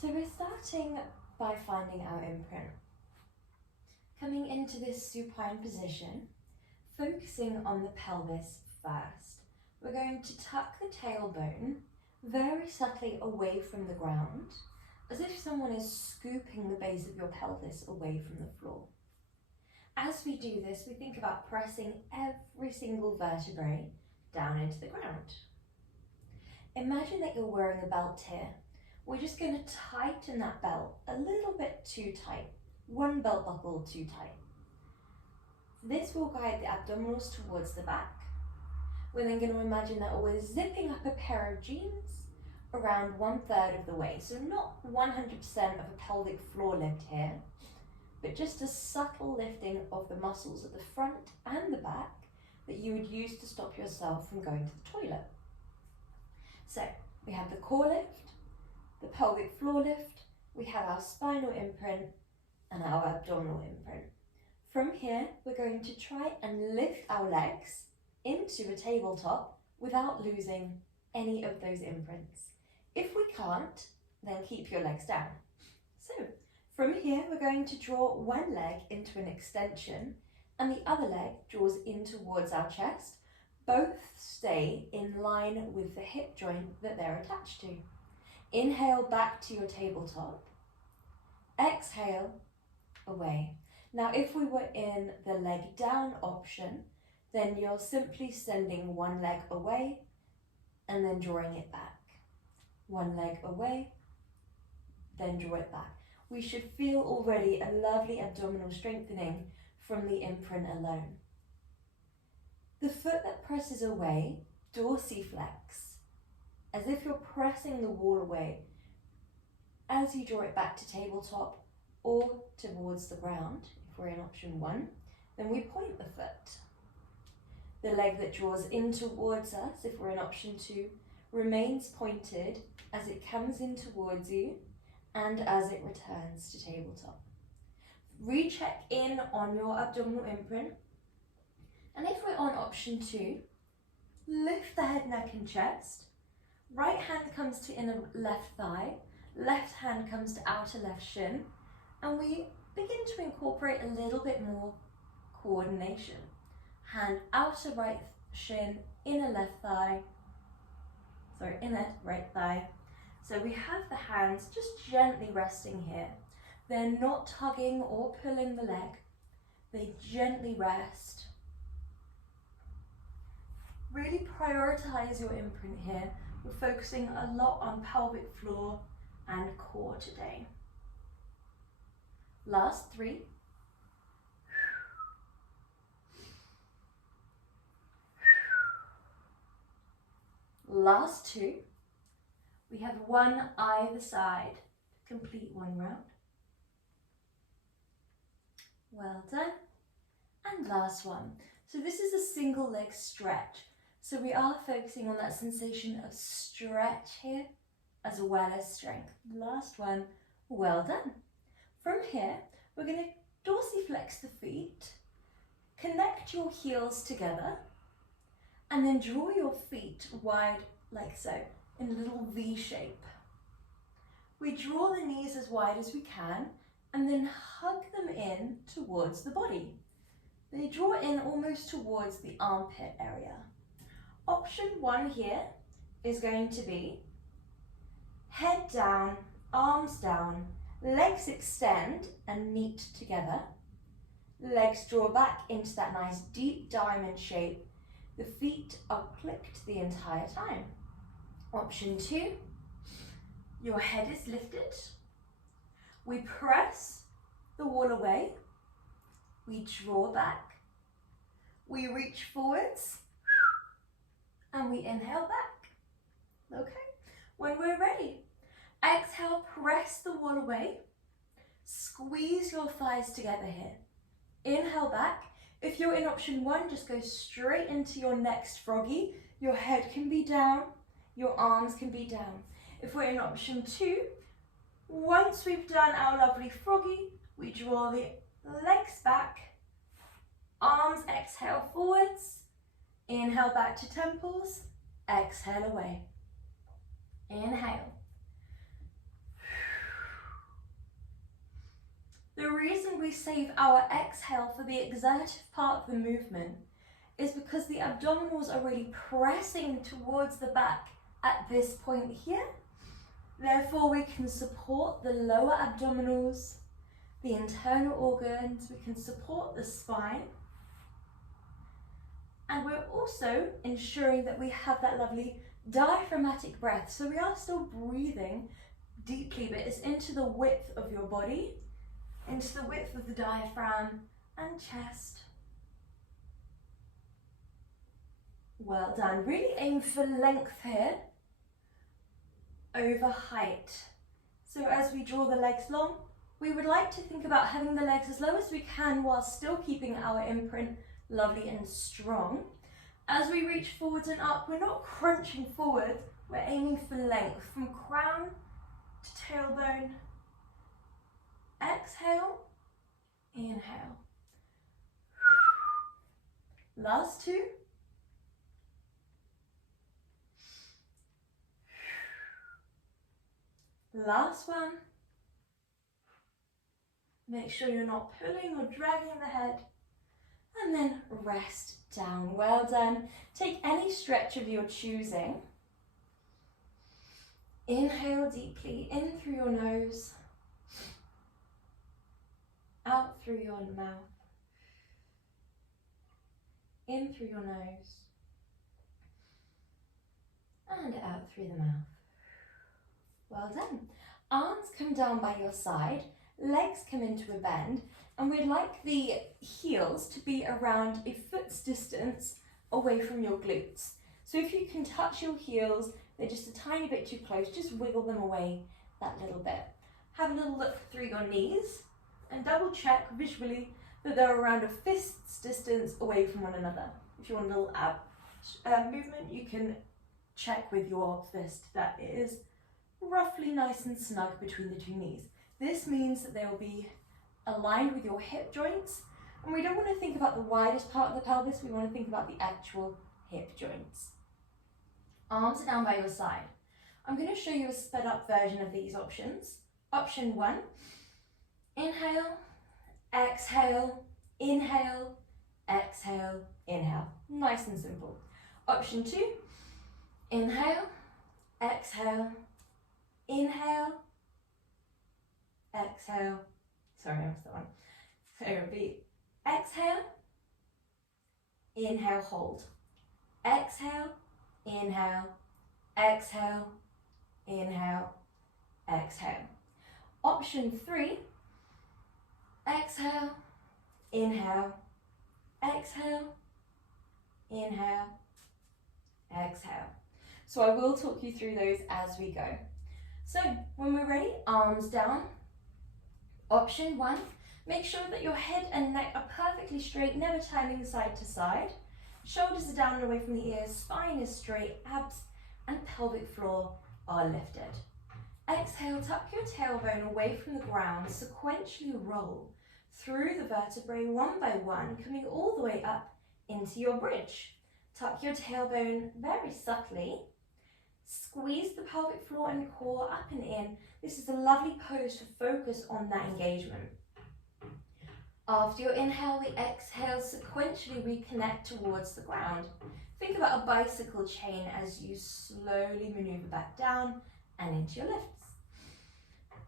So we're starting by finding our imprint. Coming into this supine position, focusing on the pelvis first. We're going to tuck the tailbone very subtly away from the ground, as if someone is scooping the base of your pelvis away from the floor. As we do this, we think about pressing every single vertebrae down into the ground. Imagine that you're wearing a belt here. We're just going to tighten that belt a little bit too tight, one belt buckle too tight. This will guide the abdominals towards the back. We're then going to imagine that we're zipping up a pair of jeans around 1/3 of the way. So not 100% of a pelvic floor lift here, but just a subtle lifting of the muscles at the front and the back that you would use to stop yourself from going to the toilet. So we have the core lift, the pelvic floor lift, we have our spinal imprint and our abdominal imprint. From here, we're going to try and lift our legs into a tabletop without losing any of those imprints. If we can't, then keep your legs down. So from here, we're going to draw one leg into an extension and the other leg draws in towards our chest. Both stay in line with the hip joint that they're attached to. Inhale back to your tabletop. Exhale, away. Now, if we were in the leg down option, then you're simply sending one leg away and then drawing it back. One leg away, then draw it back. We should feel already a lovely abdominal strengthening from the imprint alone. The foot that presses away, dorsiflex, as if you're pressing the wall away as you draw it back to tabletop or towards the ground. If we're in option 1, then we point the foot. The leg that draws in towards us, if we're in option 2, remains pointed as it comes in towards you and as it returns to tabletop. Recheck in on your abdominal imprint. And if we're on option 2, lift the head, neck and chest. Right hand comes to inner left thigh, left hand comes to outer left shin, and we begin to incorporate a little bit more coordination. Hand outer right shin, inner right thigh. So we have the hands just gently resting here. They're not tugging or pulling the leg. They gently rest. Really prioritize your imprint here. We're focusing a lot on pelvic floor and core today. Last 3. Last 2. We have one either side to complete one round. Well done. And last one. So this is a single leg stretch. So we are focusing on that sensation of stretch here as well as strength. Last one. Well done. From here, we're going to dorsiflex the feet, connect your heels together, and then draw your feet wide like so, in a little V shape. We draw the knees as wide as we can, and then hug them in towards the body. They draw in almost towards the armpit area. Option 1 here is going to be head down, arms down, legs extend and meet together. Legs draw back into that nice deep diamond shape. The feet are clicked the entire time. Option 2, your head is lifted. We press the wall away. We draw back. We reach forwards and we inhale back. Okay, when we're ready, exhale, press the wall away. Squeeze your thighs together here. Inhale back. If you're in option 1, just go straight into your next froggy. Your head can be down, your arms can be down. If we're in option 2, once we've done our lovely froggy, we draw the legs back, arms exhale forwards, inhale back to temples, exhale away. Inhale. The reason we save our exhale for the exertive part of the movement is because the abdominals are really pressing towards the back at this point here. Therefore, we can support the lower abdominals, the internal organs, we can support the spine. And we're also ensuring that we have that lovely diaphragmatic breath. So we are still breathing deeply, but it's into the width of your body, into the width of the diaphragm and chest. Well done. Really aim for length here over height. So as we draw the legs long, we would like to think about having the legs as low as we can while still keeping our imprint lovely and strong. As we reach forwards and up, we're not crunching forward, we're aiming for length from crown to tailbone. Exhale, inhale. Last two. Last one. Make sure you're not pulling or dragging the head. And then rest down. Well done. Take any stretch of your choosing. Inhale deeply in through your nose, out through your mouth, in through your nose, and out through the mouth. Well done. Arms come down by your side, legs come into a bend, and we'd like the heels to be around a foot's distance away from your glutes. So if you can touch your heels, they're just a tiny bit too close, just wiggle them away that little bit. Have a little look through your knees and double check visually that they're around a fist's distance away from one another. If you want a little ab movement, you can check with your fist that it is roughly nice and snug between the two knees. This means that they will be aligned with your hip joints, and we don't want to think about the widest part of the pelvis, we want to think about the actual hip joints. Arms are down by your side. I'm going to show you a sped up version of these options. Option 1, inhale, exhale, inhale, exhale, inhale. Nice and simple. Option 2, inhale, exhale, inhale, exhale. Sorry, I missed that one. So it would be exhale, inhale, hold. Exhale, inhale, exhale, inhale, exhale. Option 3, exhale, inhale, exhale, inhale, exhale. So I will talk you through those as we go. So when we're ready, arms down. Option 1, make sure that your head and neck are perfectly straight, never turning side to side. Shoulders are down and away from the ears, spine is straight, abs and pelvic floor are lifted. Exhale, tuck your tailbone away from the ground, sequentially roll through the vertebrae one by one, coming all the way up into your bridge. Tuck your tailbone very subtly. Squeeze the pelvic floor and core up and in. This is a lovely pose to focus on that engagement. After your inhale, we exhale, sequentially reconnect towards the ground. Think about a bicycle chain as you slowly maneuver back down and into your lifts.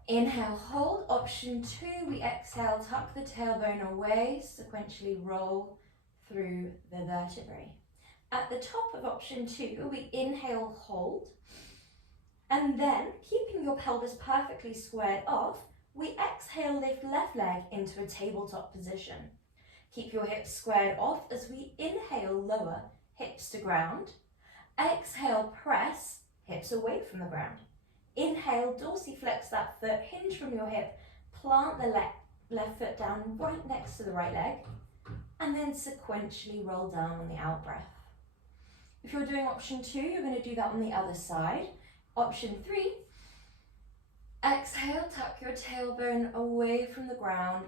Inhale, hold. Option 2, we exhale, tuck the tailbone away, sequentially roll through the vertebrae. At the top of option 2, we inhale, hold, and then, keeping your pelvis perfectly squared off, we exhale, lift left leg into a tabletop position. Keep your hips squared off as we inhale, lower, hips to ground. Exhale, press, hips away from the ground. Inhale, dorsiflex that foot, hinge from your hip, plant the left foot down right next to the right leg, and then sequentially roll down on the out breath. If you're doing option 2, you're going to do that on the other side. Option 3, exhale, tuck your tailbone away from the ground,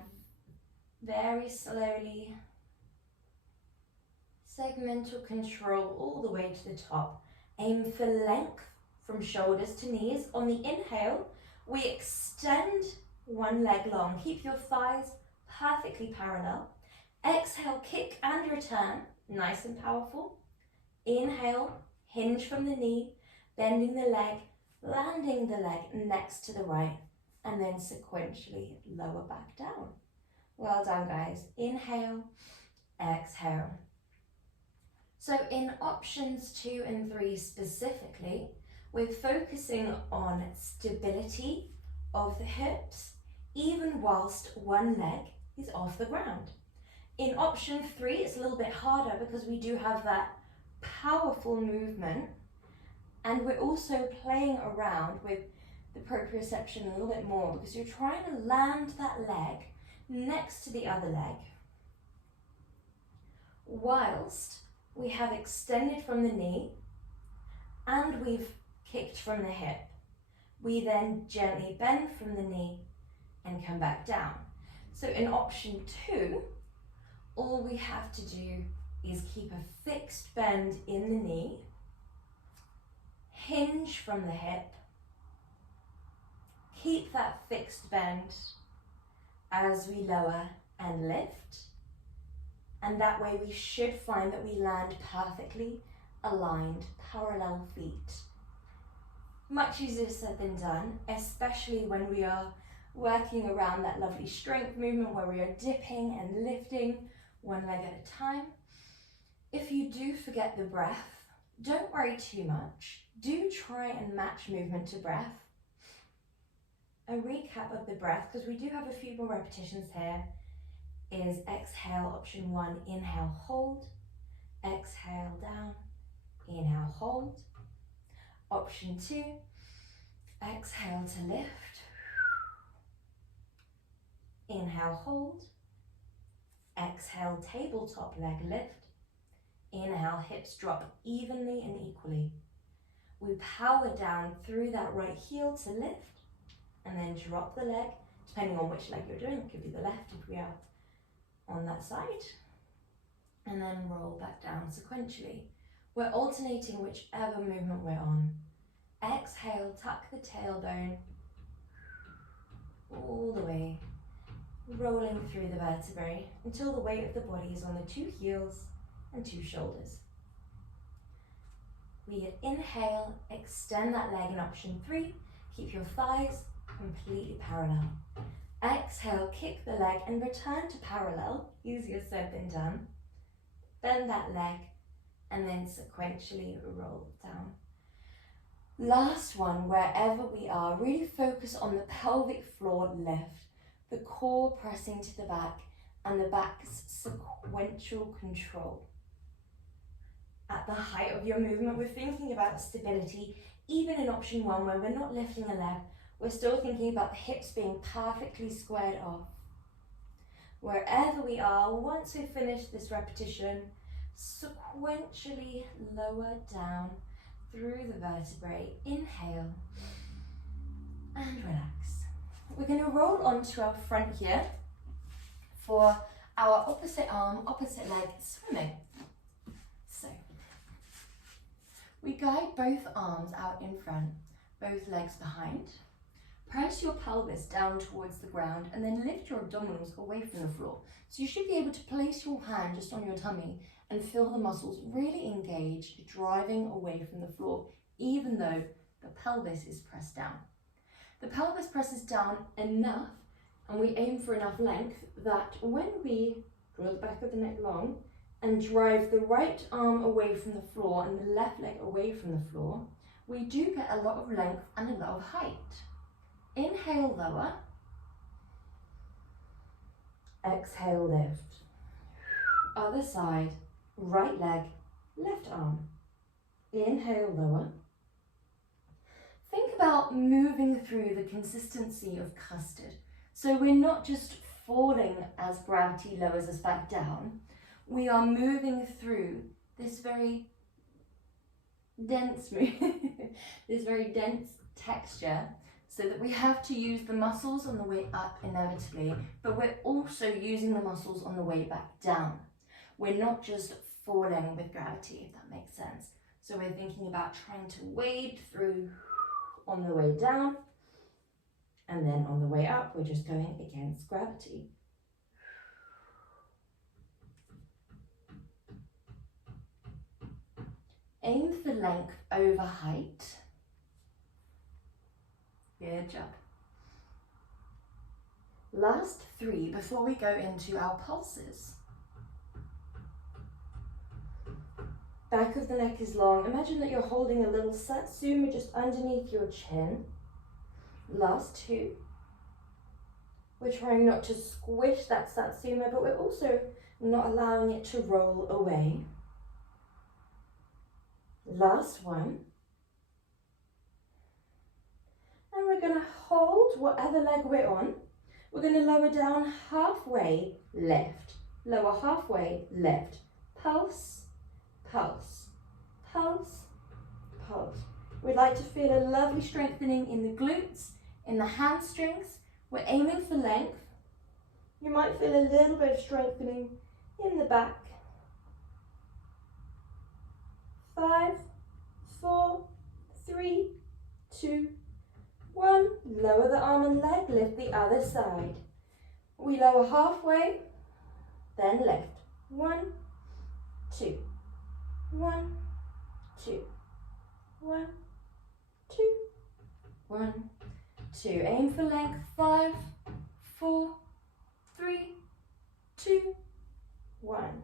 very slowly. Segmental control all the way to the top. Aim for length from shoulders to knees. On the inhale, we extend one leg long. Keep your thighs perfectly parallel. Exhale, kick and return, nice and powerful. Inhale, hinge from the knee, bending the leg, landing the leg next to the right, and then sequentially lower back down. Well done, guys. Inhale, exhale. So in options 2 and 3 specifically, we're focusing on stability of the hips, even whilst one leg is off the ground. In option 3, it's a little bit harder because we do have that powerful movement, and we're also playing around with the proprioception a little bit more because you're trying to land that leg next to the other leg whilst we have extended from the knee and we've kicked from the hip. We then gently bend from the knee and come back down. So in option 2, all we have to do is keep a fixed bend in the knee, hinge from the hip, keep that fixed bend as we lower and lift, and that way we should find that we land perfectly aligned, parallel feet. Much easier said than done, especially when we are working around that lovely strength movement where we are dipping and lifting one leg at a time. If you do forget the breath, don't worry too much. Do try and match movement to breath. A recap of the breath, because we do have a few more repetitions here, is exhale, option 1, inhale, hold, exhale, down, inhale, hold. Option 2, exhale to lift, inhale, hold, exhale, tabletop leg lift, inhale, hips drop evenly and equally. We power down through that right heel to lift, and then drop the leg, depending on which leg you're doing. It could be the left if we are on that side, and then roll back down sequentially. We're alternating whichever movement we're on. Exhale, tuck the tailbone all the way, rolling through the vertebrae until the weight of the body is on the 2 heels and 2 shoulders. We inhale, extend that leg in option 3, keep your thighs completely parallel. Exhale, kick the leg and return to parallel, easier said than done. Bend that leg and then sequentially roll down. Last one, wherever we are, really focus on the pelvic floor lift, the core pressing to the back and the back's sequential control. At the height of your movement, we're thinking about stability. Even in option 1, where we're not lifting a leg, we're still thinking about the hips being perfectly squared off. Wherever we are, once we've finished this repetition, sequentially lower down through the vertebrae. Inhale and relax. We're going to roll onto our front here for our opposite arm, opposite leg swimming. So we guide both arms out in front, both legs behind. Press your pelvis down towards the ground and then lift your abdominals away from the floor. So you should be able to place your hand just on your tummy and feel the muscles really engaged, driving away from the floor, even though the pelvis is pressed down. The pelvis presses down enough, and we aim for enough length that when we draw the back of the neck long and drive the right arm away from the floor and the left leg away from the floor, we do get a lot of length and a lot of height. Inhale, lower. Exhale, lift. Other side, right leg, left arm. Inhale, lower. Think about moving through the consistency of custard. So we're not just falling as gravity lowers us back down. We are moving through this very dense this very dense texture, so that we have to use the muscles on the way up inevitably, but we're also using the muscles on the way back down. We're not just falling with gravity, if that makes sense. So we're thinking about trying to wade through on the way down And then on the way up, we're just going against gravity. Aim for length over height. Good job. Last 3 before we go into our pulses. Back of the neck is long. Imagine that you're holding a little satsuma just underneath your chin. Last 2. We're trying not to squish that satsuma, but we're also not allowing it to roll away. Last 1. And we're going to hold whatever leg we're on. We're going to lower down halfway, left. Lower halfway, left. Pulse, pulse, pulse, pulse. We'd like to feel a lovely strengthening in the glutes, in the hamstrings. We're aiming for length. You might feel a little bit of strengthening in the back. 5, 4, 3, 2, 1. Lower the arm and leg, lift the other side. We lower halfway, then left. 1, 2, 1, 2, 1, 2, 1, 2. Aim for length. 5, 4, 3, 2, 1.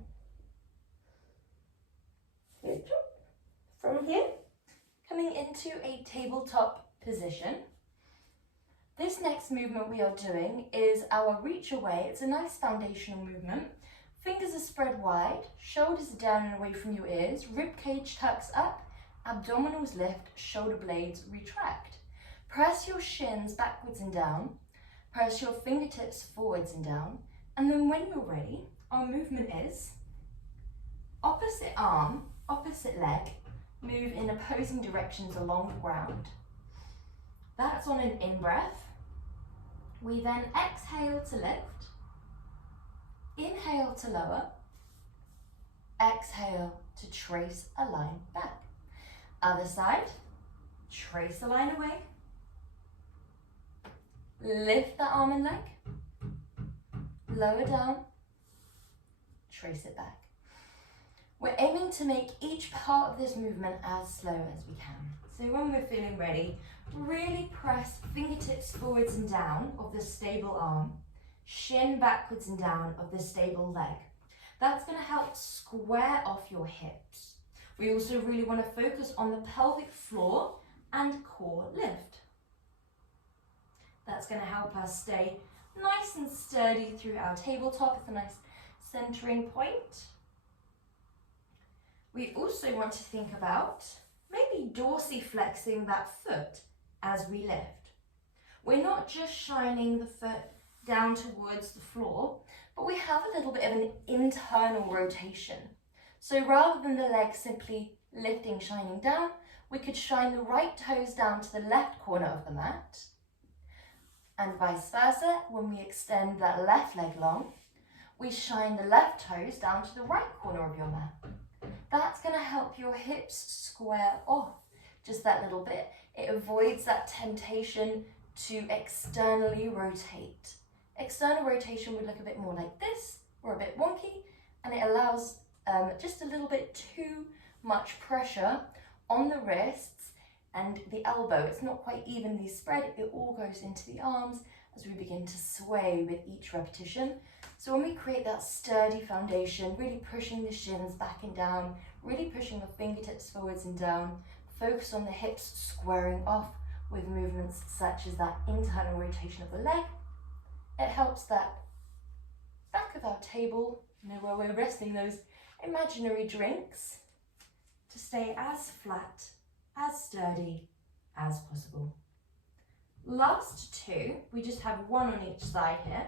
Good job. From here, coming into a tabletop position. This next movement we are doing is our reach away. It's a nice foundational movement. Fingers are spread wide, shoulders are down and away from your ears, rib cage tucks up, abdominals lift, shoulder blades retract. Press your shins backwards and down, press your fingertips forwards and down, and then when you're ready, our movement is opposite arm, opposite leg, move in opposing directions along the ground. That's on an in-breath. We then exhale to lift, inhale to lower, exhale to trace a line back. Other side, trace a line away, lift the arm and leg, lower down, trace it back. We're aiming to make each part of this movement as slow as we can. So when we're feeling ready, really press fingertips forwards and down of the stable arm, shin backwards and down of the stable leg. That's going to help square off your hips. We also really want to focus on the pelvic floor and core lift. That's going to help us stay nice and sturdy through our tabletop with a nice centering point. We also want to think about maybe dorsiflexing that foot as we lift. We're not just shining the foot down towards the floor, but we have a little bit of an internal rotation. So rather than the leg simply lifting, shining down, we could shine the right toes down to the left corner of the mat, and vice versa. When we extend that left leg long, we shine the left toes down to the right corner of your mat. That's going to help your hips square off just that little bit. It avoids that temptation to externally rotate. External rotation would look a bit more like this, or a bit wonky, and it allows just a little bit too much pressure on the wrists and the elbow. It's not quite evenly spread. It all goes into the arms as we begin to sway with each repetition. So when we create that sturdy foundation, really pushing the shins back and down, really pushing the fingertips forwards and down, focus on the hips squaring off with movements such as that internal rotation of the leg. It helps that back of our table, where we're resting those imaginary drinks, to stay as flat, as sturdy as possible. Last 2, we just have one on each side here.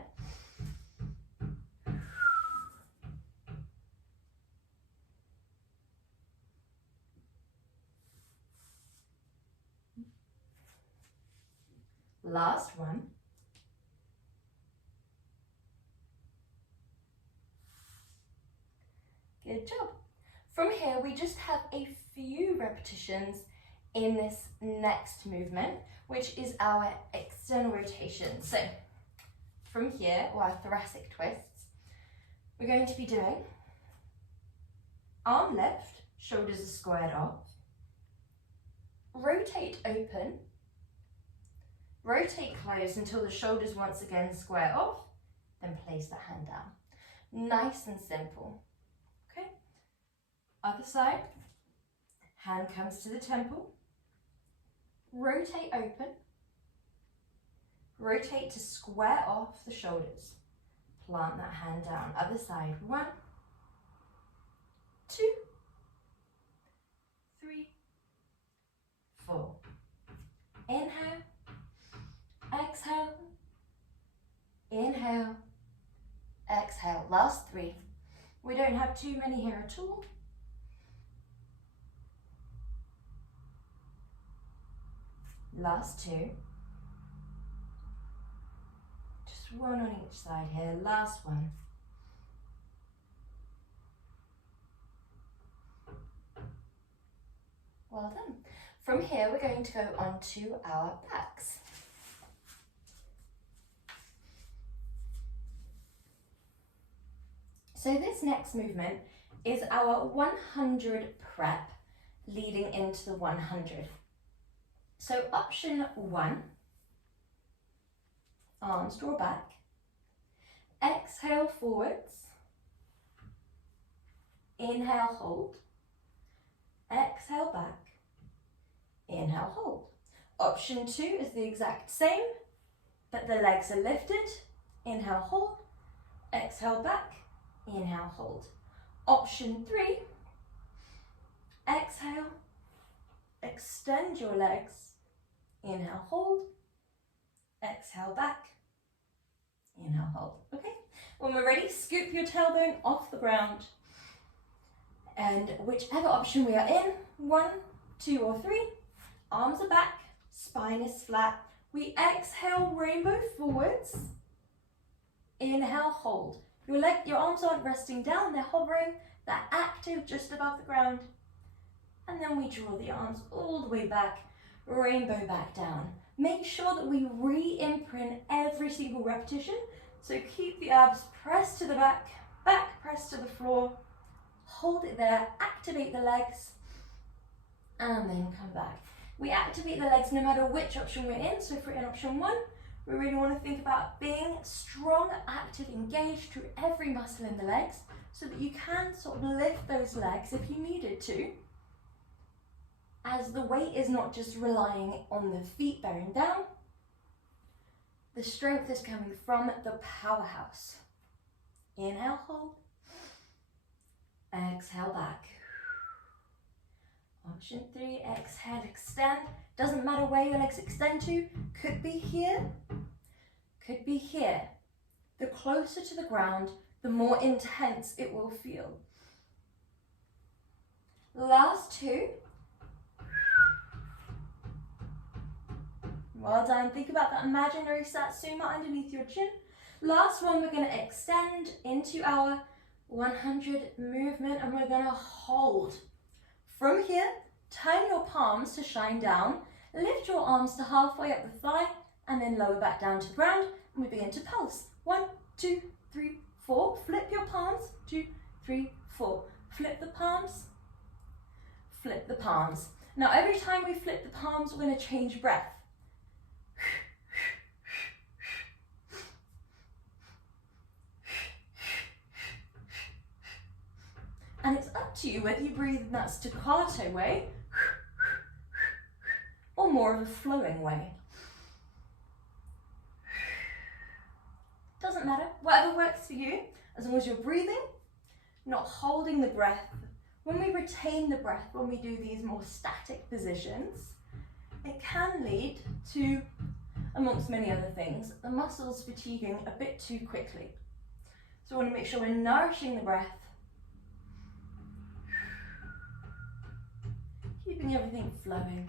Last one. Good job. From here, we just have a few repetitions in this next movement, which is our external rotation. So from here, or our thoracic twists, we're going to be doing arm lift, shoulders are squared off, rotate open, rotate close until the shoulders once again square off, then place the hand down. Nice and simple. Okay, other side, hand comes to the temple, rotate open, rotate to square off the shoulders, plant that hand down. Other side, 1, 2, 3, 4. Inhale, exhale, inhale, exhale. Last 3. We don't have too many here at all. Last 2. Just 1 on each side here. Last 1. Well done. From here, we're going to go on to our backs. So this next movement is our 100 prep leading into the 100. So option 1, arms draw back, exhale forwards, inhale hold, exhale back, inhale hold. Option 2 is the exact same, but the legs are lifted, inhale hold, exhale back, inhale hold. Option 3, exhale, extend your legs, inhale hold, exhale back, inhale hold. Okay, when we're ready, scoop your tailbone off the ground, and whichever option we are in, 1, 2 or 3, arms are back, spine is flat. We exhale, rainbow forwards, inhale hold. Your arms aren't resting down, they're hovering, they're active just above the ground. And then we draw the arms all the way back, rainbow back down. Make sure that we re-imprint every single repetition. So keep the abs pressed to the back, back pressed to the floor, hold it there, activate the legs, and then come back. We activate the legs no matter which option we're in. So if we're in option 1, we really want to think about being strong, active, engaged through every muscle in the legs so that you can sort of lift those legs if you needed to, as the weight is not just relying on the feet bearing down, the strength is coming from the powerhouse. Inhale, hold, exhale back. Option 3, exhale, extend. Doesn't matter where your legs extend to, could be here, could be here. The closer to the ground, the more intense it will feel. Last 2. Well done. Think about that imaginary satsuma underneath your chin. Last one, we're going to extend into our 100 movement, and we're going to hold. From here, turn your palms to shine down, lift your arms to halfway up the thigh, and then lower back down to the ground, and we begin to pulse. 1, 2, 3, 4. Flip your palms. 2, 3, 4. Flip the palms. Flip the palms. Now every time we flip the palms, we're going to change breath. And it's up to you whether you breathe in that staccato way or more of a flowing way. Doesn't matter, whatever works for you, as long as you're breathing, not holding the breath. When we retain the breath, when we do these more static positions, it can lead to, amongst many other things, the muscles fatiguing a bit too quickly. So we want to make sure we're nourishing the breath, keeping everything flowing.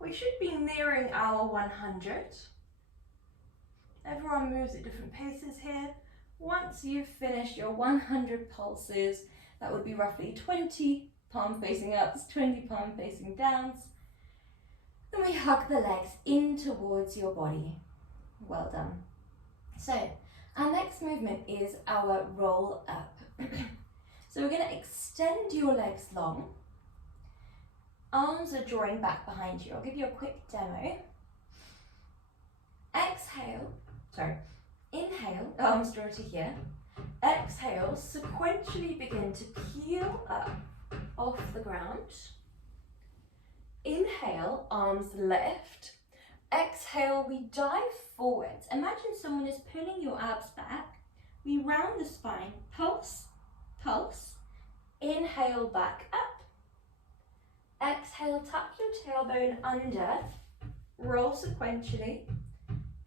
We should be nearing our 100. Everyone moves at different paces here. Once you've finished your 100 pulses, That would be roughly 20 palm facing ups, 20 palm facing downs. Then we hug the legs in towards your body. Well done. So our next movement is our roll up. So we're going to extend your legs long. Arms are drawing back behind you. I'll give you a quick demo. Inhale, arms draw to here. Exhale, sequentially begin to peel up off the ground. Inhale, arms lift. Exhale, we dive forwards. Imagine someone is pulling your abs back. We round the spine, pulse, pulse. Inhale, back up. Exhale, tuck your tailbone under. Roll sequentially.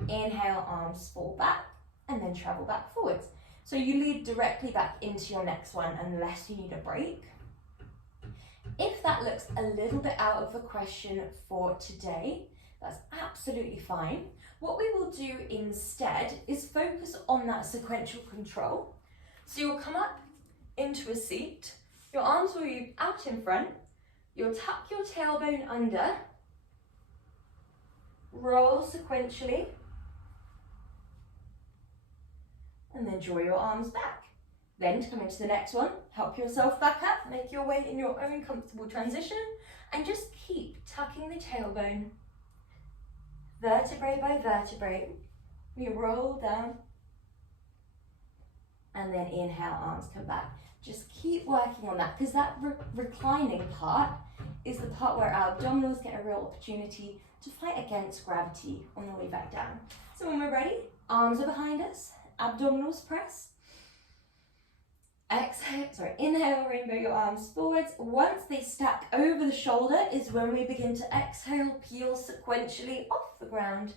Inhale, arms fall back and then travel back forwards. So you lead directly back into your next one unless you need a break. If that looks a little bit out of the question for today, that's absolutely fine. What we will do instead is focus on that sequential control. So you'll come up into a seat, your arms will be out in front, you'll tuck your tailbone under, roll sequentially, and then draw your arms back. Then to come into the next one, help yourself back up, make your way in your own comfortable transition, and just keep tucking the tailbone, vertebrae by vertebrae. We roll down, and then inhale, arms come back. Just keep working on that, because that reclining part is the part where our abdominals get a real opportunity to fight against gravity on the way back down. So when we're ready, arms are behind us, abdominals press. Inhale, rainbow your arms forwards. Once they stack over the shoulder is when we begin to exhale, peel sequentially off the ground,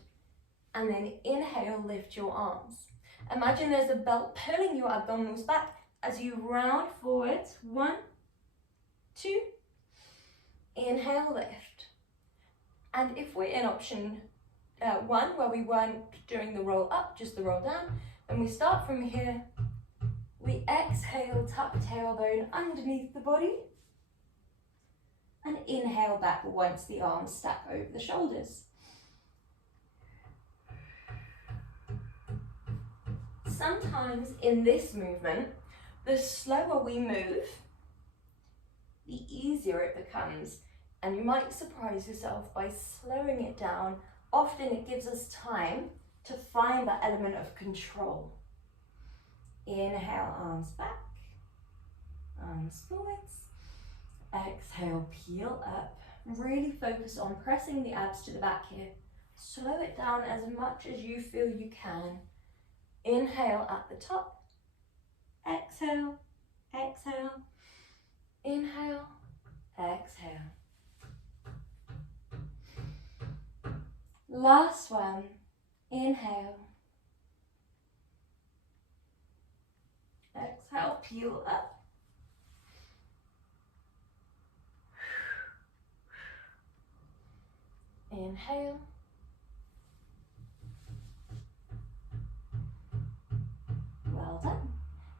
and then inhale, lift your arms. Imagine there's a belt pulling your abdominals back as you round forwards. 1, 2, inhale, lift. And if we're in option 1, where we weren't doing the roll up, just the roll down, then we start from here. We exhale, tuck tailbone underneath the body, and inhale back once the arms stack over the shoulders. Sometimes in this movement, the slower we move, the easier it becomes, and you might surprise yourself by slowing it down. Often it gives us time to find that element of control. Inhale, arms back, arms forwards. Exhale, peel up. Really focus on pressing the abs to the back here. Slow it down as much as you feel you can. Inhale at the top. Exhale, exhale. Inhale, exhale. Last one. Inhale. Exhale, peel up. Inhale. Well done.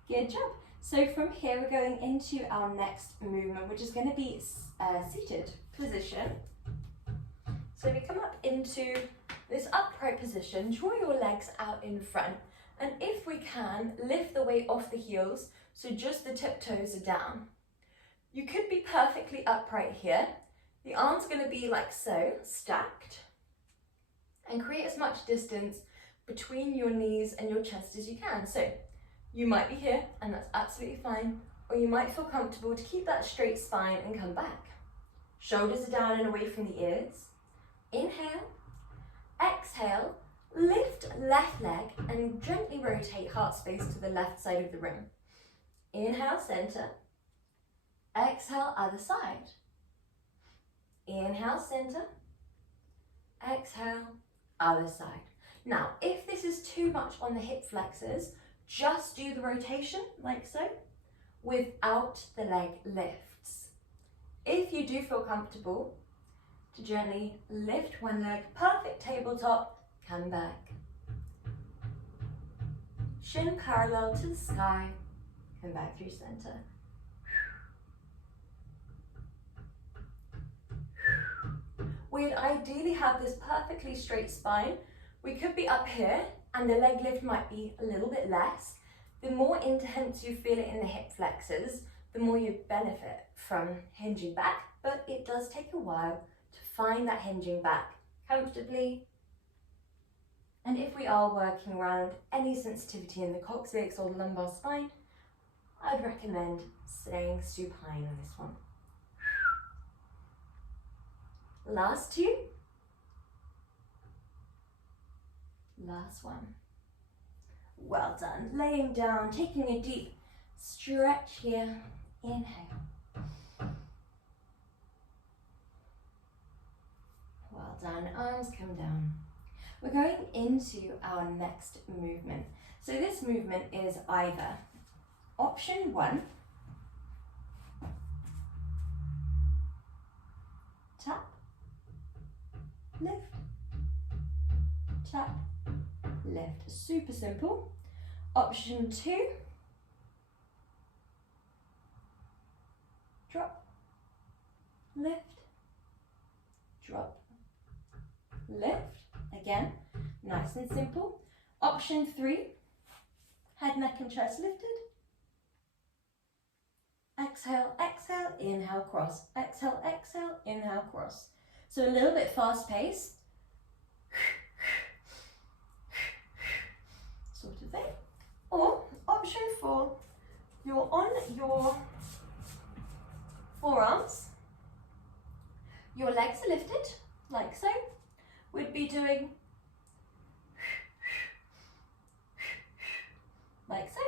Good job. So from here, we're going into our next movement, which is going to be a seated position. So we come up into this upright position, draw your legs out in front, and if we can, lift the weight off the heels, so just the tiptoes are down. You could be perfectly upright here. The arms are going to be like so, stacked, and create as much distance between your knees and your chest as you can. So you might be here, and that's absolutely fine, or you might feel comfortable to keep that straight spine and come back. Shoulders are down and away from the ears. Inhale, exhale, lift left leg and gently rotate heart space to the left side of the room. Inhale, center. Exhale, other side. Inhale, center. Exhale, other side. Now, if this is too much on the hip flexors, just do the rotation like so, without the leg lifts. If you do feel comfortable, to gently lift one leg, perfect tabletop, come back. Shin parallel to the sky, come back through center. we'd ideally have this perfectly straight spine. We could be up here and the leg lift might be a little bit less. The more intense you feel it in the hip flexors, the more you benefit from hinging back, but it does take a while to find that hinging back comfortably. And if we are working around any sensitivity in the coccyx or the lumbar spine, I'd recommend staying supine on this one. Last two. Last one. Well done. Laying down, taking a deep stretch here. Inhale. Well done. Arms come down. We're going into our next movement. So this movement is either option 1, tap, lift, tap, lift. Super simple. Option 2, drop, lift, drop, lift. Again, nice and simple. Option 3, head, neck and chest lifted. Exhale, exhale, inhale, cross. Exhale, exhale, inhale, cross. So a little bit fast pace. Sort of thing. Or option 4, you're on your forearms. Your legs are lifted, like so. We'd be doing like so,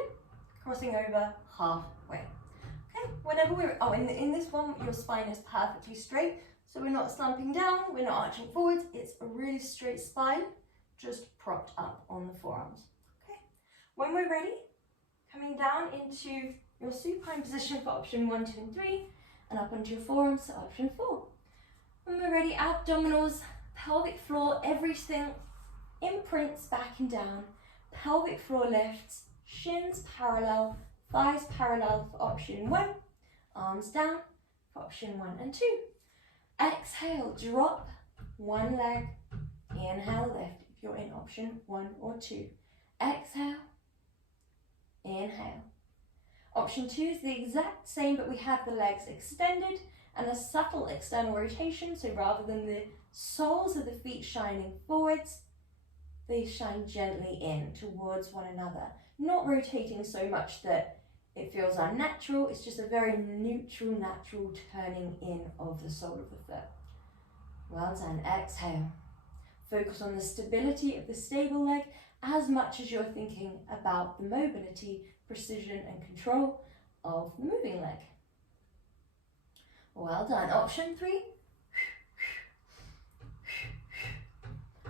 crossing over halfway. Okay, whenever we're, in this one, your spine is perfectly straight, so we're not slumping down, we're not arching forwards, it's a really straight spine, just propped up on the forearms. Okay, when we're ready, coming down into your supine position for option 1, 2 and 3, and up onto your forearms to option 4. When we're ready, abdominals, pelvic floor, everything imprints back and down, pelvic floor lifts, shins parallel, thighs parallel for option 1, arms down for option 1 and 2. Exhale, drop one leg, inhale, lift if you're in option 1 or 2. Exhale, inhale. Option 2 is the exact same, but we have the legs extended and a subtle external rotation, so rather than the soles of the feet shining forwards, they shine gently in towards one another, not rotating so much that it feels unnatural. It's just a very neutral, natural turning in of the sole of the foot. Well done. Exhale. Focus on the stability of the stable leg as much as you're thinking about the mobility, precision and control of the moving leg. Well done. Option 3.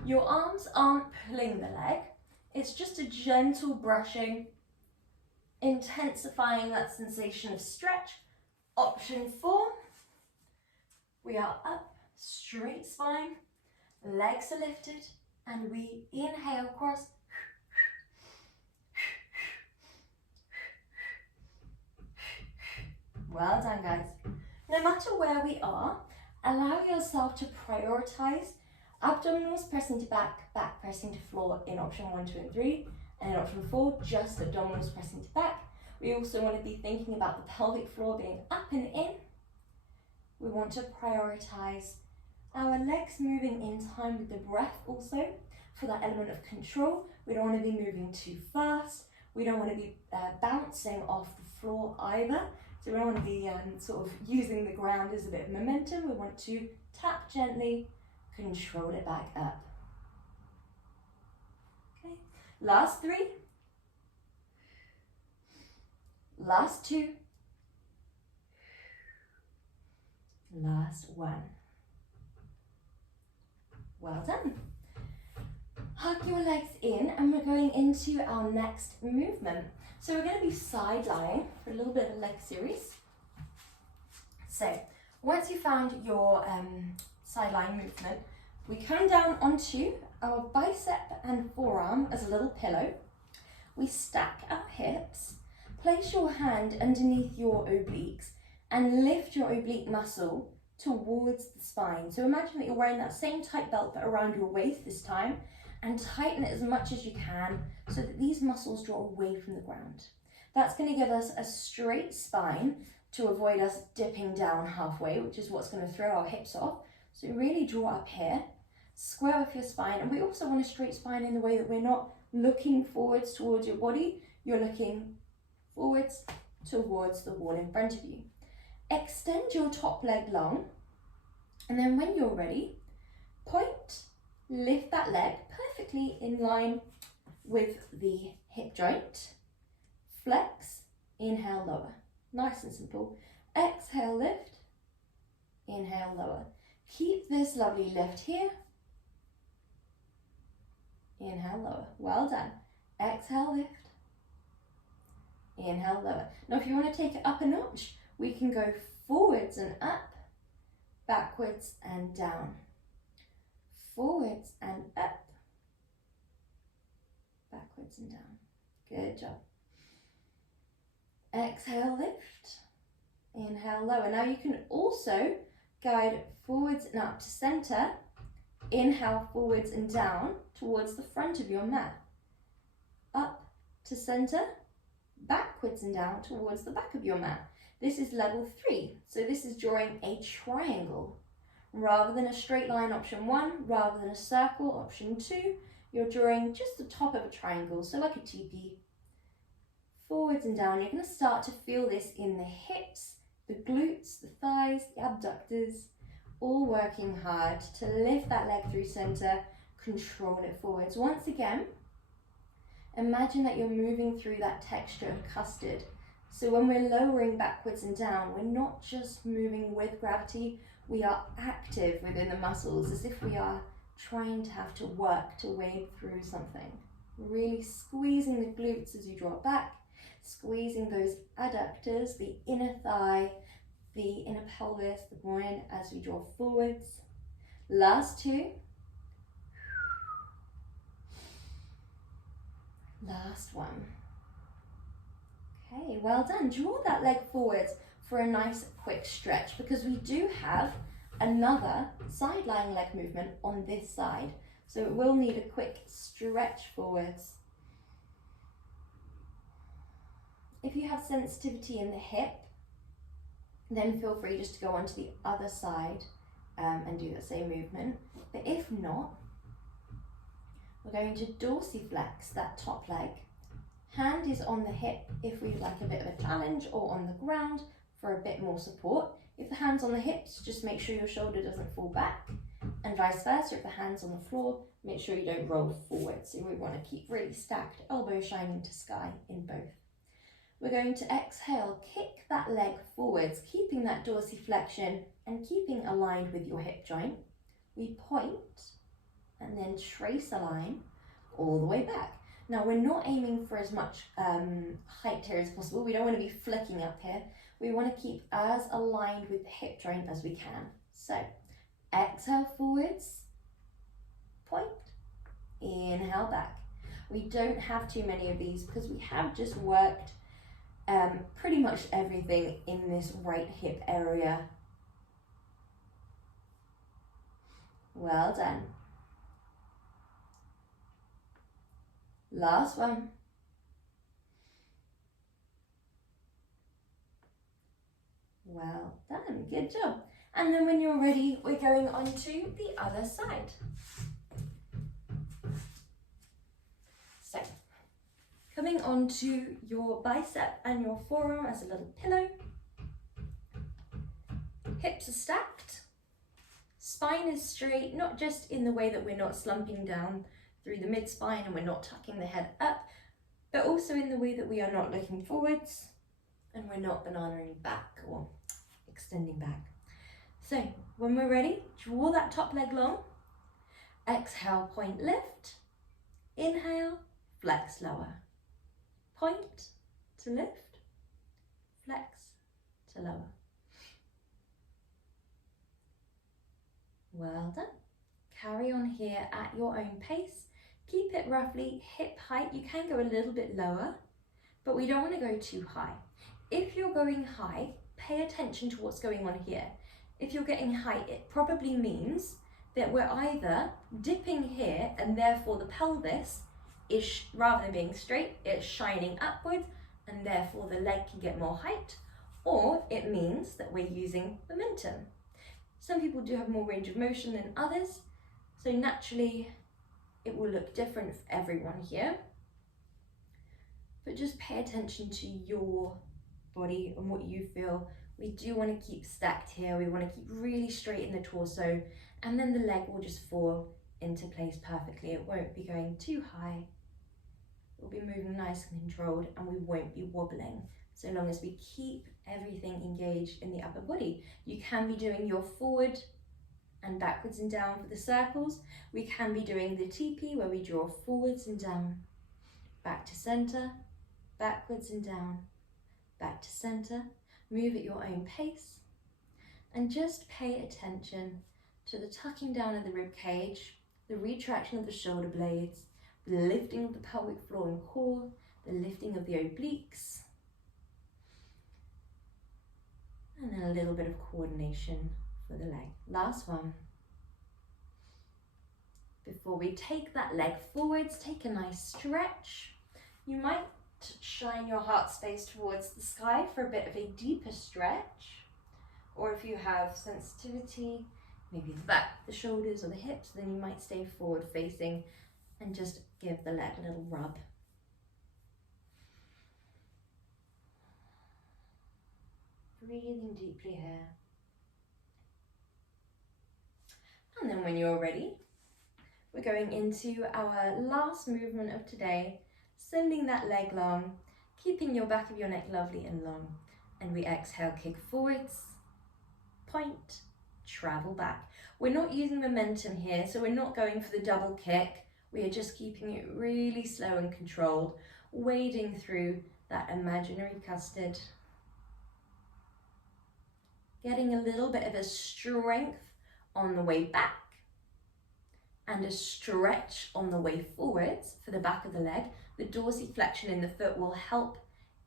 Your arms aren't pulling the leg, it's just a gentle brushing, intensifying that sensation of stretch. Option 4, we are up, straight spine, legs are lifted, and we inhale, cross. Well done, guys. No matter where we are, allow yourself to prioritize abdominals pressing to back, back pressing to floor in option 1, 2 and 3, and in option 4, just abdominals pressing to back. We also want to be thinking about the pelvic floor being up and in. We want to prioritize our legs moving in time with the breath also for that element of control. We don't want to be moving too fast. We don't want to be bouncing off the floor either. So we don't want to be sort of using the ground as a bit of momentum. We want to tap gently, control it back up. Okay, last 3, last 2, last 1. Well done. Hug your legs in and we're going into our next movement. So we're going to be side lying for a little bit of a leg series. So once you found your side lying movement, we come down onto our bicep and forearm as a little pillow. We stack our hips, place your hand underneath your obliques and lift your oblique muscle towards the spine. So imagine that you're wearing that same tight belt but around your waist this time, and tighten it as much as you can so that these muscles draw away from the ground. That's going to give us a straight spine to avoid us dipping down halfway, which is what's going to throw our hips off. So really draw up here, square off your spine, and we also want a straight spine in the way that we're not looking forwards towards your body, you're looking forwards towards the wall in front of you. Extend your top leg long, and then when you're ready, point, lift that leg perfectly in line with the hip joint, flex, inhale, lower. Nice and simple. Exhale, lift, inhale, lower. Keep this lovely lift here. Inhale, lower. Well done. Exhale, lift. Inhale, lower. Now if you want to take it up a notch, we can go forwards and up, backwards and down. Forwards and up, backwards and down. Good job. Exhale, lift. Inhale, lower. Now you can also guide forwards and up to center. Inhale, forwards and down towards the front of your mat. Up to center, backwards and down towards the back of your mat. This is level 3. So this is drawing a triangle. Rather than a straight line, option 1, rather than a circle, option 2, you're drawing just the top of a triangle, so like a teepee. Forwards and down, you're going to start to feel this in the hips, the glutes, the thighs, the abductors, all working hard to lift that leg through center, control it forwards. Once again, imagine that you're moving through that texture of custard. So when we're lowering backwards and down, we're not just moving with gravity, we are active within the muscles as if we are trying to have to work to wade through something. Really squeezing the glutes as you draw back, squeezing those adductors, the inner thigh, the inner pelvis, the groin as we draw forwards. Last 2. Last 1. Okay, well done. Draw that leg forwards for a nice quick stretch because we do have another side lying leg movement on this side. So it will need a quick stretch forwards. If you have sensitivity in the hip, then feel free just to go onto the other side and do the same movement. But if not, we're going to dorsiflex that top leg. Hand is on the hip if we'd like a bit of a challenge, or on the ground for a bit more support. If the hand's on the hips, just make sure your shoulder doesn't fall back, and vice versa. If the hand's on the floor, make sure you don't roll forward. So we want to keep really stacked, elbows shining to sky in both. We're going to exhale, kick that leg forwards, keeping that dorsiflexion and keeping aligned with your hip joint. We point and then trace a line all the way back. Now we're not aiming for as much height here as possible. We don't want to be flicking up here. We want to keep as aligned with the hip joint as we can. So exhale forwards, point, inhale back. We don't have too many of these because we have just worked pretty much everything in this right hip area. Well done. Last one. Well done, good job. And then when you're ready, we're going on to the other side. So, coming onto your bicep and your forearm as a little pillow. Hips are stacked. Spine is straight, not just in the way that we're not slumping down through the mid-spine and we're not tucking the head up, but also in the way that we are not looking forwards and we're not bananaing back or extending back. So when we're ready, draw that top leg long. Exhale, point, lift. Inhale, flex, lower. Point to lift, flex to lower. Well done. Carry on here at your own pace. Keep it roughly hip height. You can go a little bit lower, but we don't want to go too high. If you're going high, pay attention to what's going on here. if you're getting height, it probably means that we're either dipping here and therefore the pelvis is, rather than being straight, it's shining upwards and therefore the leg can get more height, or it means that we're using momentum. Some people do have more range of motion than others, so naturally it will look different for everyone here. But just pay attention to your body and what you feel. We do want to keep stacked here. We want to keep really straight in the torso, and then the leg will just fall into place perfectly. It won't be going too high. We'll be moving nice and controlled, and we won't be wobbling, so long as we keep everything engaged in the upper body. You can be doing your forward and backwards and down for the circles. We can be doing the TP, where we draw forwards and down, back to center, backwards and down, back to center. Move at your own pace, and just pay attention to the tucking down of the rib cage, the retraction of the shoulder blades, the lifting of the pelvic floor and core, the lifting of the obliques, and then a little bit of coordination for the leg. Last one. Before we take that leg forwards, take a nice stretch. You might shine your heart space towards the sky for a bit of a deeper stretch, or if you have sensitivity, maybe the back, the shoulders or the hips, then you might stay forward facing and just give the leg a little rub. Breathing deeply here. And then when you're ready, we're going into our last movement of today, sending that leg long, keeping your back of your neck lovely and long. And we exhale, kick forwards, point, travel back. We're not using momentum here, so we're not going for the double kick. We are just keeping it really slow and controlled, wading through that imaginary custard. Getting a little bit of a strength on the way back and a stretch on the way forwards for the back of the leg. The dorsiflexion in the foot will help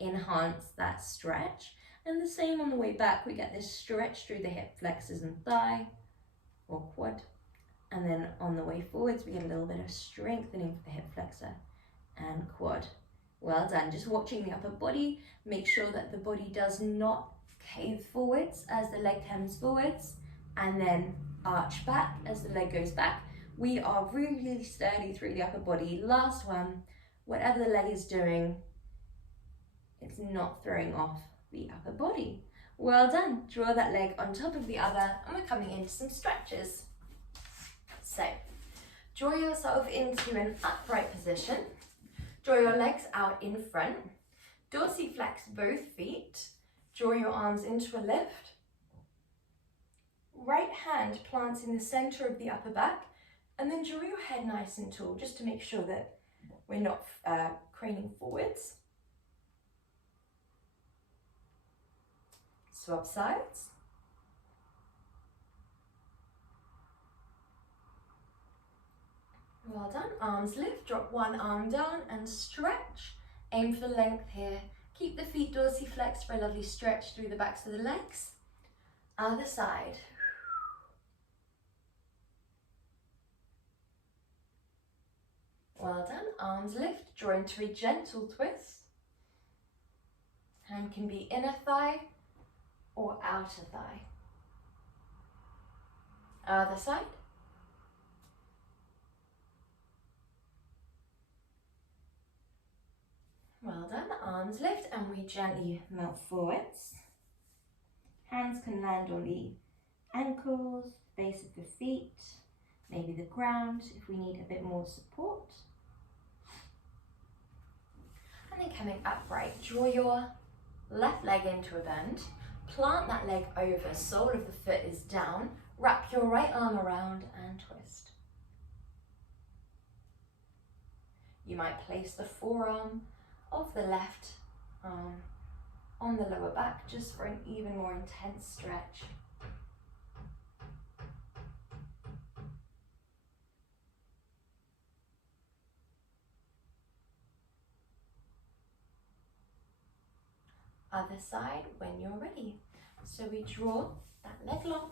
enhance that stretch. And the same on the way back, we get this stretch through the hip flexors and thigh or quad. And then on the way forwards, we get a little bit of strengthening for the hip flexor and quad. Well done. Just watching the upper body, make sure that the body does not cave forwards as the leg comes forwards and then arch back as the leg goes back. We are really sturdy through the upper body. Last one, whatever the leg is doing, it's not throwing off the upper body. Well done. Draw that leg on top of the other, and we're coming into some stretches. So, draw yourself into an upright position. Draw your legs out in front. Dorsiflex both feet. Draw your arms into a lift. Right hand plants in the center of the upper back, and then draw your head nice and tall, just to make sure that we're not craning forwards. Swap sides. Well done. Arms lift, drop one arm down and stretch. Aim for length here. Keep the feet dorsiflexed for a lovely stretch through the backs of the legs. Other side. Well done. Arms lift, draw into a gentle twist. Hand can be inner thigh or outer thigh. Other side. Well done. Arms lift and we gently melt forwards. Hands can land on the ankles, base of the feet, maybe the ground if we need a bit more support. And then coming upright, draw your left leg into a bend, plant that leg over, sole of the foot is down, wrap your right arm around and twist. You might place the forearm of the left arm on the lower back just for an even more intense stretch. Other side when you're ready. So we draw that leg long,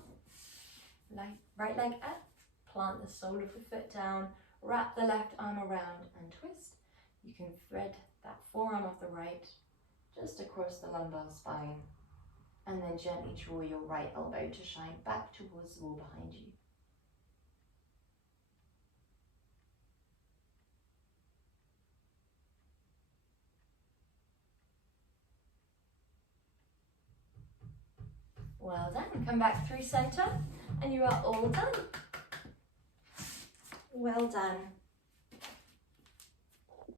right leg up, plant the sole of the foot down, wrap the left arm around and twist. You can thread that forearm of the right just across the lumbar spine, and then gently draw your right elbow to shine back towards the wall behind you. Well done. Come back through center and you are all done. Well done.